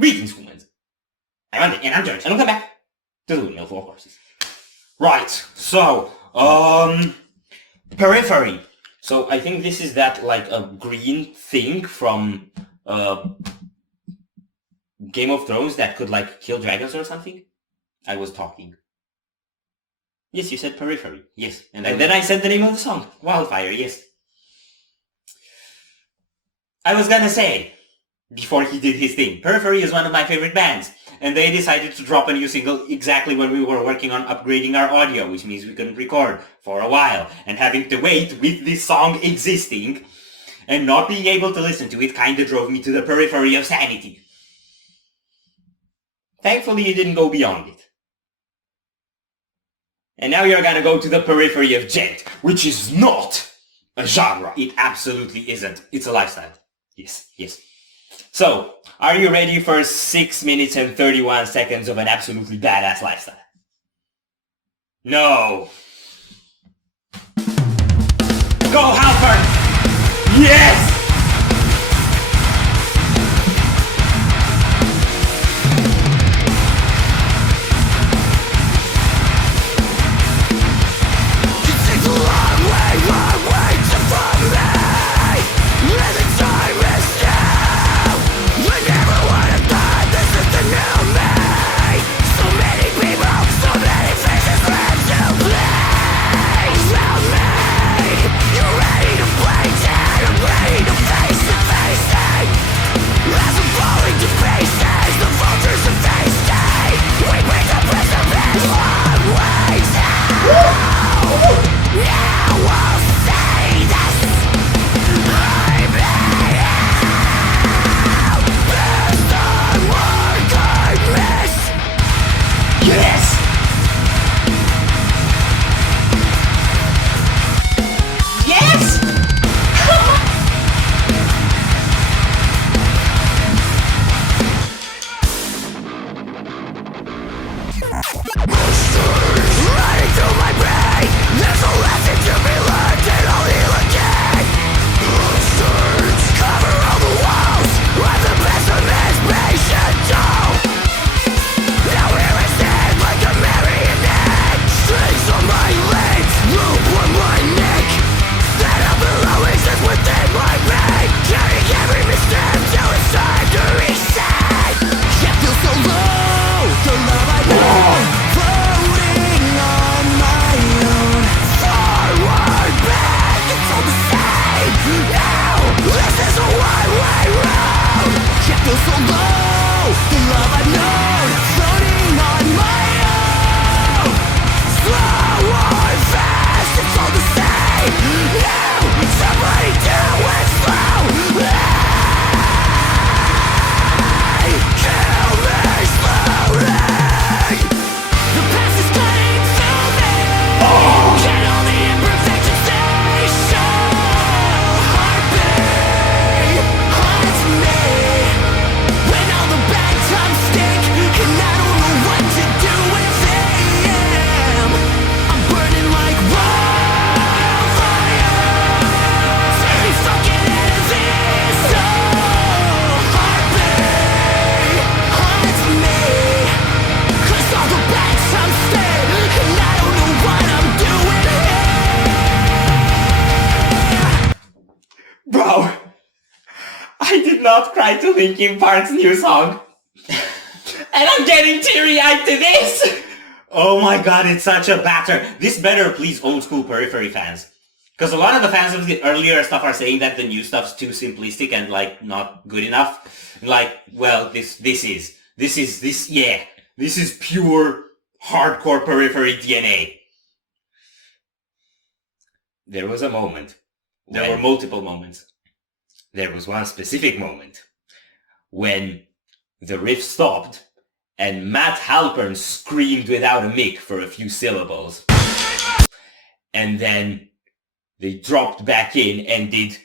Greetings, humans. I'm Andy, and I'm George, and welcome back to the Windmill for Horses. Right, so, Periphery. So, I think this is that, like, a green thing from, Game of Thrones that could, like, kill dragons or something? I was talking. Yes, you said Periphery, yes. And then I said the name of the song, Wildfire, yes. I was gonna say, before he did his thing, Periphery is one of my favorite bands, and they decided to drop a new single exactly when we were working on upgrading our audio, which means we couldn't record for a while, and having to wait with this song existing, and not being able to listen to it kinda drove me to the periphery of sanity. Thankfully, you didn't go beyond it. And now you're gonna go to the periphery of djent, which is not a genre. It absolutely isn't. It's a lifestyle. Yes, yes. So, are you ready for 6 minutes and 31 seconds of an absolutely badass lifestyle? No. Go, Halpern! Yes! Bro, I did not cry to Linkin Park's new song. And I'm getting teary-eyed to this! Oh my god, it's such a batter. This better please old school Periphery fans. Because a lot of the fans of the earlier stuff are saying that the new stuff's too simplistic and like not good enough. Like, well, this is pure hardcore Periphery DNA. There was a moment. There were multiple moments. There was one specific moment when the riff stopped and Matt Halpern screamed without a mic for a few syllables. And then they dropped back in and did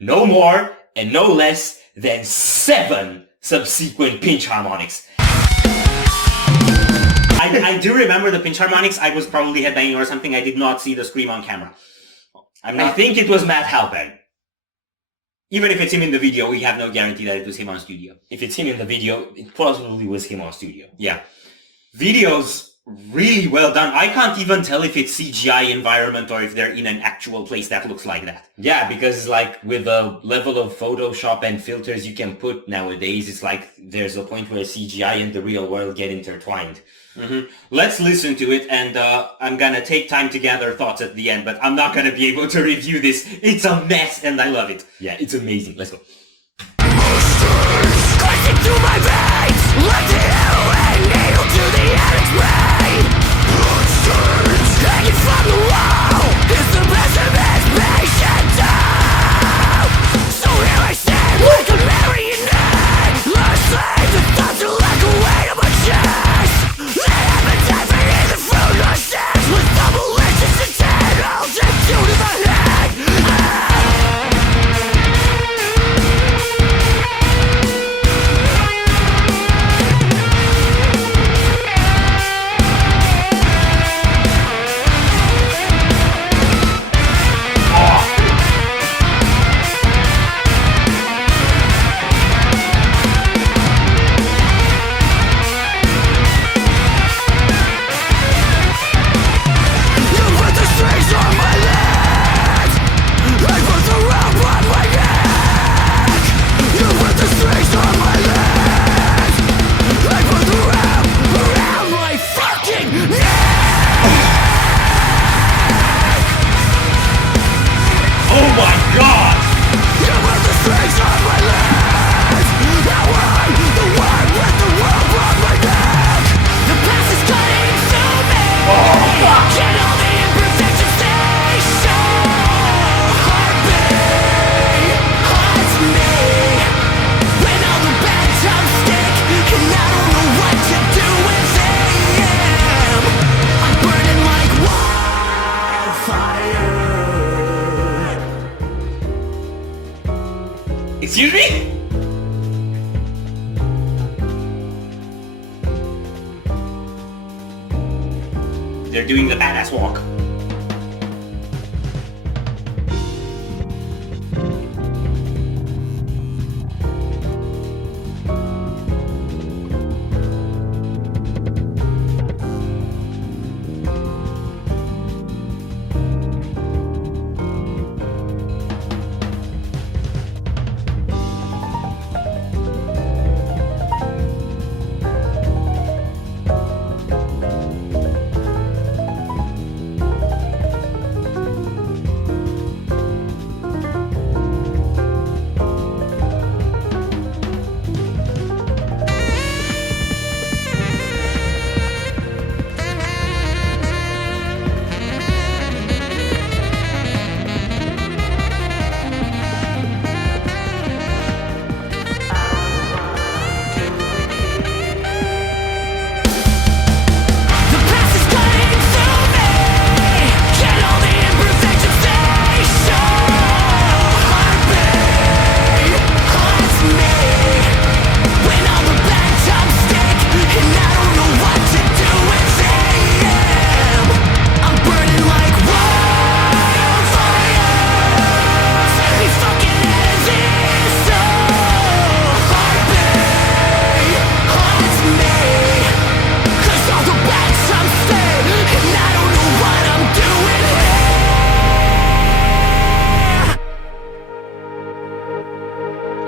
no more and no less than 7 subsequent pinch harmonics. I do remember the pinch harmonics. I was probably headbanging or something. I did not see the scream on camera. I think it was Matt Halpern. Even if it's him in the video, we have no guarantee that it was him on studio. If it's him in the video, it probably was him on studio. Yeah. Video's really well done. I can't even tell if it's CGI environment or if they're in an actual place that looks like that. Yeah, because like with the level of Photoshop and filters you can put nowadays, it's like there's a point where CGI and the real world get intertwined. Let's listen to it, and I'm gonna take time to gather thoughts at the end, but I'm not gonna be able to review this. It's a mess, and I love it. Yeah, it's amazing. Let's go. Coursing through my veins, lifting you and needle to the addict's brain. Bloodstains hanging from the wall is the best of his patient down. So here I stand like a marionette, a slave to thoughts are like a weight on my chest. They haven't time for either fruit nor sex. With double legends and 10, I'll take you to the head. Excuse me? They're doing the badass walk.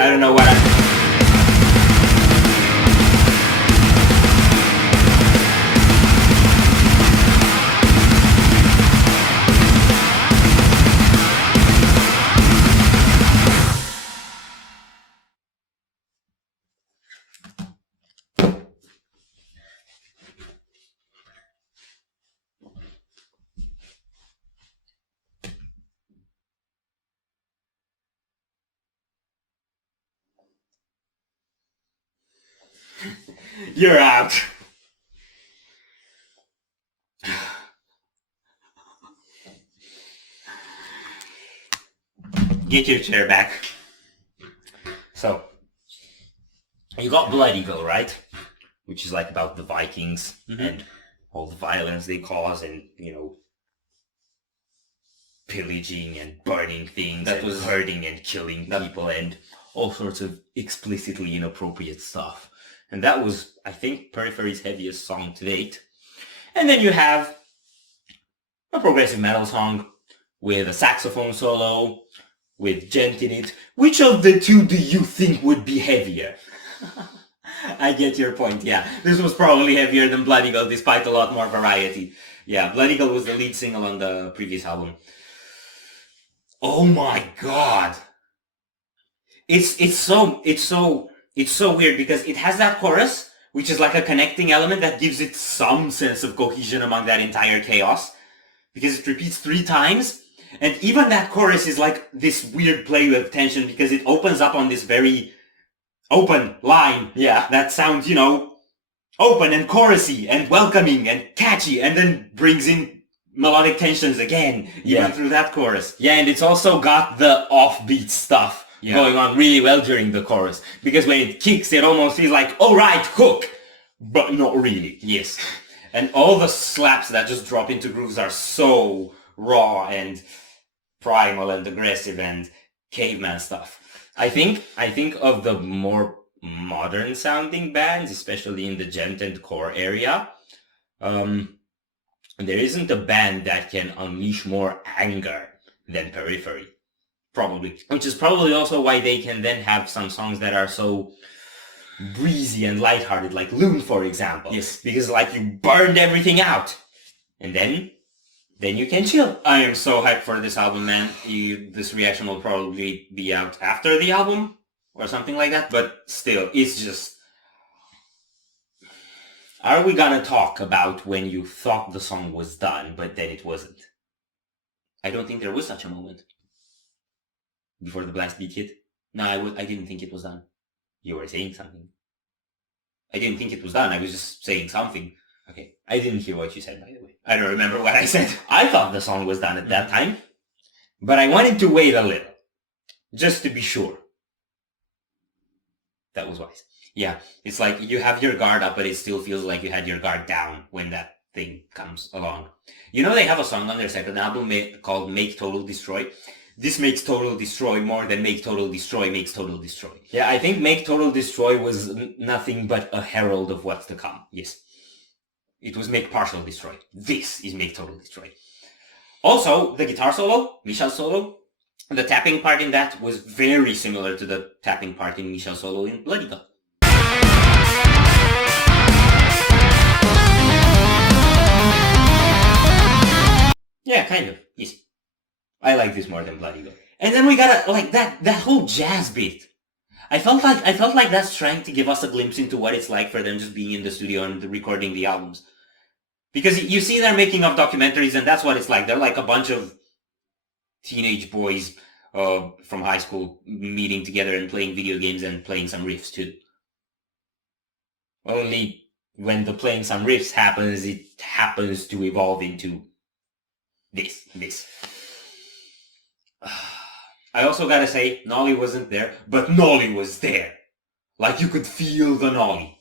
I don't know what You're out. Get your chair back. So, you got Blood Eagle, right? Which is like about the Vikings and all the violence they cause and, you know, pillaging and burning things, That and was- hurting and killing people, and all sorts of explicitly inappropriate stuff. And that was, I think, Periphery's heaviest song to date. And then you have a progressive metal song with a saxophone solo, with djent in it. Which of the two do you think would be heavier? I get your point, yeah. This was probably heavier than Blood Eagle, despite a lot more variety. Yeah, Blood Eagle was the lead single on the previous album. Oh my god! It's so weird because it has that chorus, which is like a connecting element that gives it some sense of cohesion among that entire chaos. Because it repeats 3 times, and even that chorus is like this weird play with tension because it opens up on this very open line. Yeah. That sounds, open and chorusy and welcoming and catchy, and then brings in melodic tensions again, even through that chorus. Yeah, and it's also got the offbeat stuff going on really well during the chorus. Because when it kicks, it almost feels like, oh right, hook! But not really. Yes. And all the slaps that just drop into grooves are so raw and primal and aggressive and caveman stuff. I think of the more modern sounding bands, especially in the djent and core area, there isn't a band that can unleash more anger than Periphery. Probably. Which is probably also why they can then have some songs that are so breezy and lighthearted, like Loon, for example. Yes. Because like you burned everything out. And then you can chill. I am so hyped for this album, man. This reaction will probably be out after the album or something like that. But still, it's just... Are we gonna talk about when you thought the song was done, but then it wasn't? I don't think there was such a moment. Before the blast beat hit? No, I didn't think it was done. You were saying something. I didn't think it was done. I was just saying something. Okay. I didn't hear what you said, by the way. I don't remember what I said. I thought the song was done at that time. But I wanted to wait a little. Just to be sure. That was wise. Yeah. It's like you have your guard up, but it still feels like you had your guard down when that thing comes along. You know they have a song on their second album called Make Total Destroy? This makes Total Destroy more than Make Total Destroy makes Total Destroy. Yeah, I think Make Total Destroy was nothing but a herald of what's to come. Yes. It was Make Partial Destroy. This is Make Total Destroy. Also, the guitar solo, Michel's solo, the tapping part in that was very similar to the tapping part in Michel's solo in Blood Eagle. Yeah, kind of. Yes. I like this more than Blood Eagle. And then we got that whole jazz bit. I felt like that's trying to give us a glimpse into what it's like for them just being in the studio and recording the albums. Because you see they're making of documentaries, and that's what it's like. They're like a bunch of teenage boys from high school meeting together and playing video games and playing some riffs too. Only when the playing some riffs happens, it happens to evolve into this. I also gotta say, Nolly wasn't there, but Nolly was there. Like you could feel the Nolly.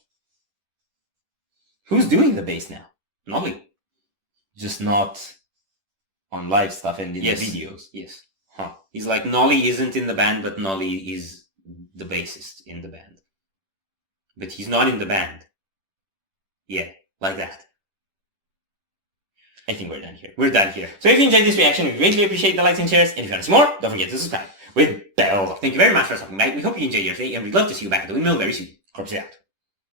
Who's doing the bass now? Nolly. Just not on live stuff and in the videos. Yes. Huh. He's like, Nolly isn't in the band, but Nolly is the bassist in the band. But he's not in the band. Yeah, like that. I think we're done here. We're done here. So if you enjoyed this reaction, we greatly appreciate the likes and shares. And if you want to see more, don't forget to subscribe with bell. Thank you very much for stopping by. We hope you enjoyed your day, and we'd love to see you back at the Windmill very soon. Corpse out.